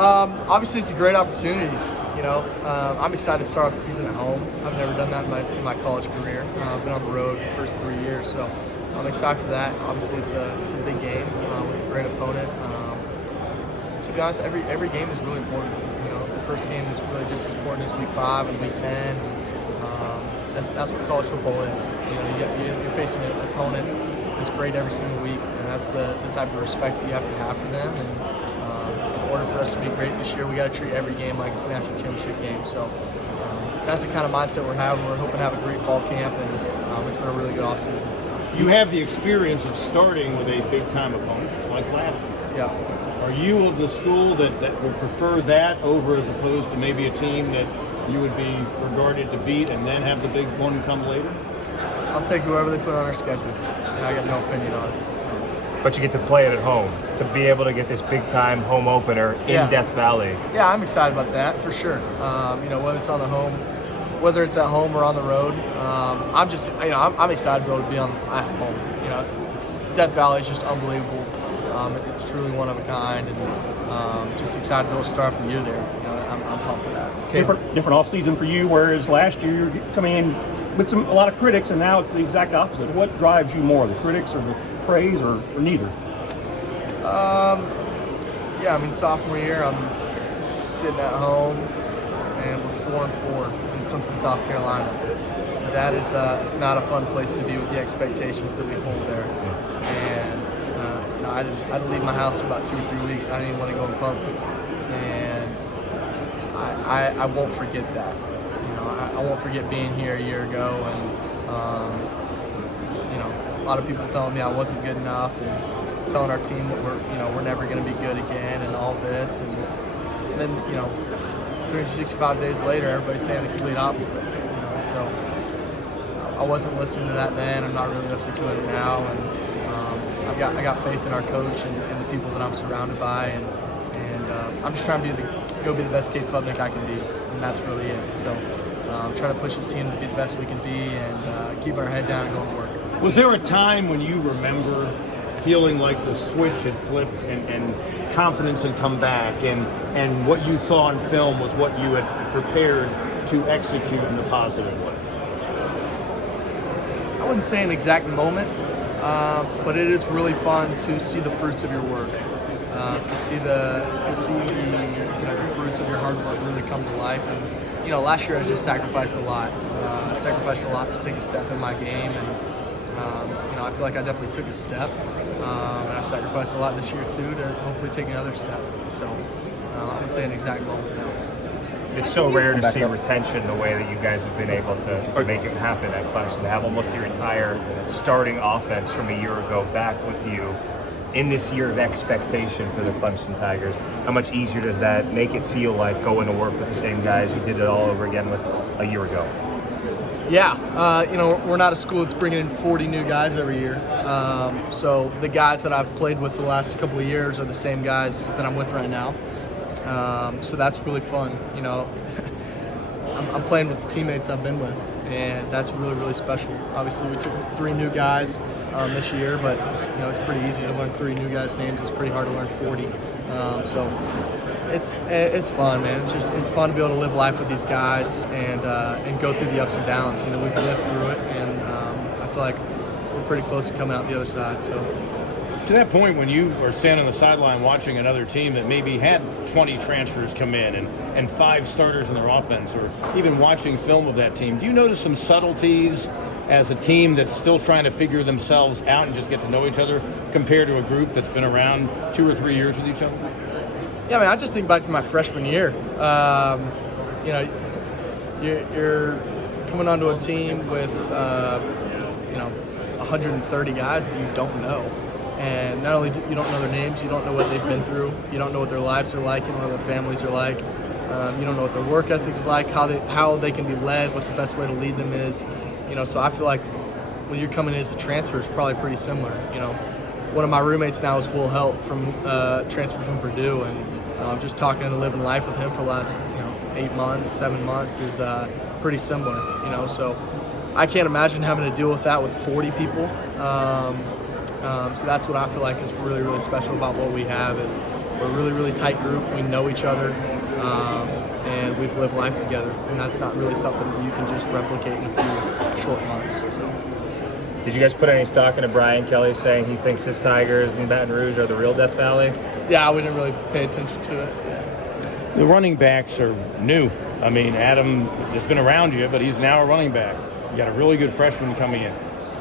Obviously, it's a great opportunity. I'm excited to start off the season at home. I've never done that in my college career. I've been on the road the first 3 years, so I'm excited for that. Obviously, it's a big game with a great opponent. To be honest, every game is really important. The first game is really just as important as Week 5 and Week 10. That's what college football is. You're facing an opponent that's great every single week, and that's the type of respect that you have to have for them. And in order for us to be great this year, we got to treat every game like it's a national championship game. So that's the kind of mindset we're having. We're hoping to have a great fall camp, and it's been a really good offseason. So. You have the experience of starting with a big-time opponent, just like last year. Yeah. Are you of the school that would prefer that over as opposed to maybe a team that you would be regarded to beat and then have the big one come later? I'll take whoever they put on our schedule. I got no opinion on it. So. But you get to play it at home, to be able to get this big-time home opener in Death Valley. Yeah, I'm excited about that for sure. Whether it's whether it's at home or on the road, I'm excited to be able to be at home. Death Valley is just unbelievable. It's truly one of a kind, and just excited to be able to start the year there. I'm pumped for that. Different off season for you, whereas last year you're coming in with a lot of critics, and now it's the exact opposite. What drives you more, the critics or the praise, or neither? Sophomore year, I'm sitting at home, and we're 4-4 in Clemson, South Carolina. That is, it's not a fun place to be with the expectations that we hold there. And I had to leave my house for about 2 or 3 weeks. I didn't even want to go in public, and I won't forget that. I won't forget being here a year ago, and a lot of people telling me I wasn't good enough, and telling our team that we're never going to be good again, and all this, and then 365 days later, everybody's saying the complete opposite. So I wasn't listening to that then. I'm not really listening to it now, and I got faith in our coach and the people that I'm surrounded by, and I'm just trying to go be the best Cade Klubnik I can be, and that's really it. So I'm trying to push this team to be the best we can be, and keep our head down and go to work. Was there a time when you remember feeling like the switch had flipped and confidence had come back, and what you saw in film was what you had prepared to execute in a positive way? I wouldn't say an exact moment, but it is really fun to see the fruits of your work, to see the fruits of your hard work really come to life. And last year I just sacrificed a lot. To take a step in my game, and I feel like I definitely took a step, and I sacrificed a lot this year too to hopefully take another step. So I wouldn't say an exact moment now. It's so rare to see retention the way that you guys have been able to make it happen at Clemson, to have almost your entire starting offense from a year ago back with you in this year of expectation for the Clemson Tigers. How much easier does that make it feel like going to work with the same guys you did it all over again with a year ago? Yeah, we're not a school that's bringing in 40 new guys every year. So the guys that I've played with the last couple of years are the same guys that I'm with right now. So that's really fun. I'm playing with the teammates I've been with, and that's really, really special. Obviously, we took 3 new guys this year, but it's pretty easy to learn 3 new guys' names. It's pretty hard to learn 40. So it's fun, man. It's fun to be able to live life with these guys and go through the ups and downs. We've lived through it, and I feel like we're pretty close to coming out the other side. So. To that point, when you are standing on the sideline watching another team that maybe had 20 transfers come in and 5 starters in their offense, or even watching film of that team, do you notice some subtleties as a team that's still trying to figure themselves out and just get to know each other compared to a group that's been around 2 or 3 years with each other? Yeah, I just think back to my freshman year. You're coming onto a team with 130 guys that you don't know. And not only do you don't know their names, you don't know what they've been through, you don't know what their lives are like, you don't know what their families are like, you don't know what their work ethic is like, how they can be led, what the best way to lead them is. So I feel like when you're coming in as a transfer, it's probably pretty similar. One of my roommates now is Will Helt from transfer from Purdue, and just talking and living life with him for the last 8 months, 7 months is pretty similar. So I can't imagine having to deal with that with 40 people. So that's what I feel like is really, really special about what we have is we're a really, really tight group. We know each other, and we've lived life together. And that's not really something that you can just replicate in a few short months. So. Did you guys put any stock into Brian Kelly saying he thinks his Tigers in Baton Rouge are the real Death Valley? Yeah, we didn't really pay attention to it. Yeah. The running backs are new. I mean, Adam has been around you, but he's now a running back. You got a really good freshman coming in.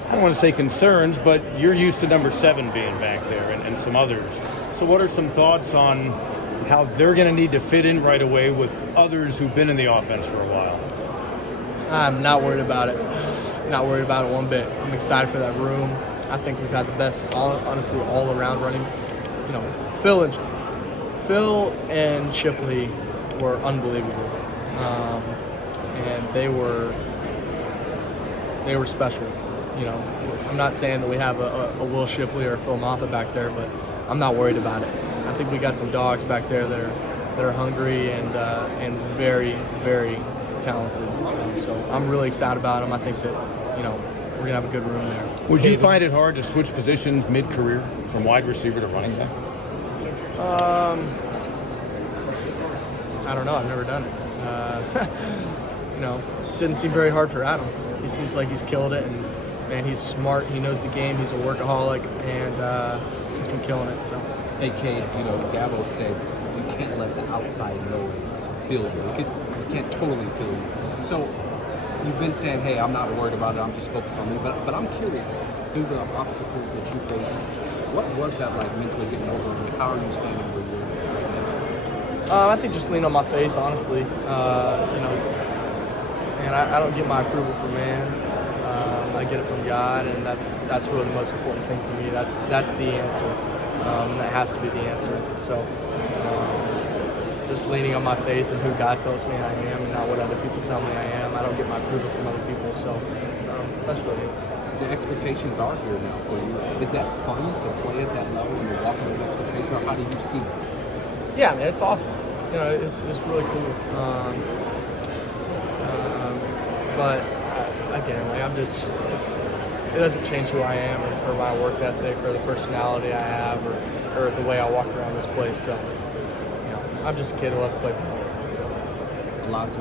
I don't want to say concerns, but you're used to number 7 being back there and some others. So what are some thoughts on how they're going to need to fit in right away with others who've been in the offense for a while? I'm not worried about it. Not worried about it one bit. I'm excited for that room. I think we've had the best, honestly, all-around running. You know, Phil and Shipley were unbelievable, and they were special. You know, I'm not saying that we have a Will Shipley or a Phil Moffitt back there, but I'm not worried about it. I think we got some dogs back there that are hungry and very, very talented. So I'm really excited about them. I think that, you know, we're gonna have a good room there. Would you find it hard to switch positions mid-career from wide receiver to running back? I don't know. I've never done it. You know, didn't seem very hard for Adam. He seems like he's killed it, and man, he's smart. He knows the game. He's a workaholic, and he's been killing it. So. Hey, Cade, you know, Dabo said you can't let the outside noise fill you. You can't totally fill you. So you've been saying, hey, I'm not worried about it. I'm just focused on me. But I'm curious, through the obstacles that you faced, what was that like mentally getting over? And how are you standing where you're right now? I think just lean on my faith, honestly. You know, and I don't get my approval from man. I get it from God, and that's really the most important thing for me. That's the answer. That has to be the answer. So just leaning on my faith and who God tells me I am, and not what other people tell me I am. I don't get my approval from other people, so that's really it. The expectations are here now for you. Is that fun to play at that level and you're walking those expectations, or how do you see it? Yeah, man, it's awesome. You know, it's really cool. But again, like it doesn't change who I am or my work ethic or the personality I have or the way I walk around this place. So, you know, I'm just a kid who loves to play ball. So. Lots of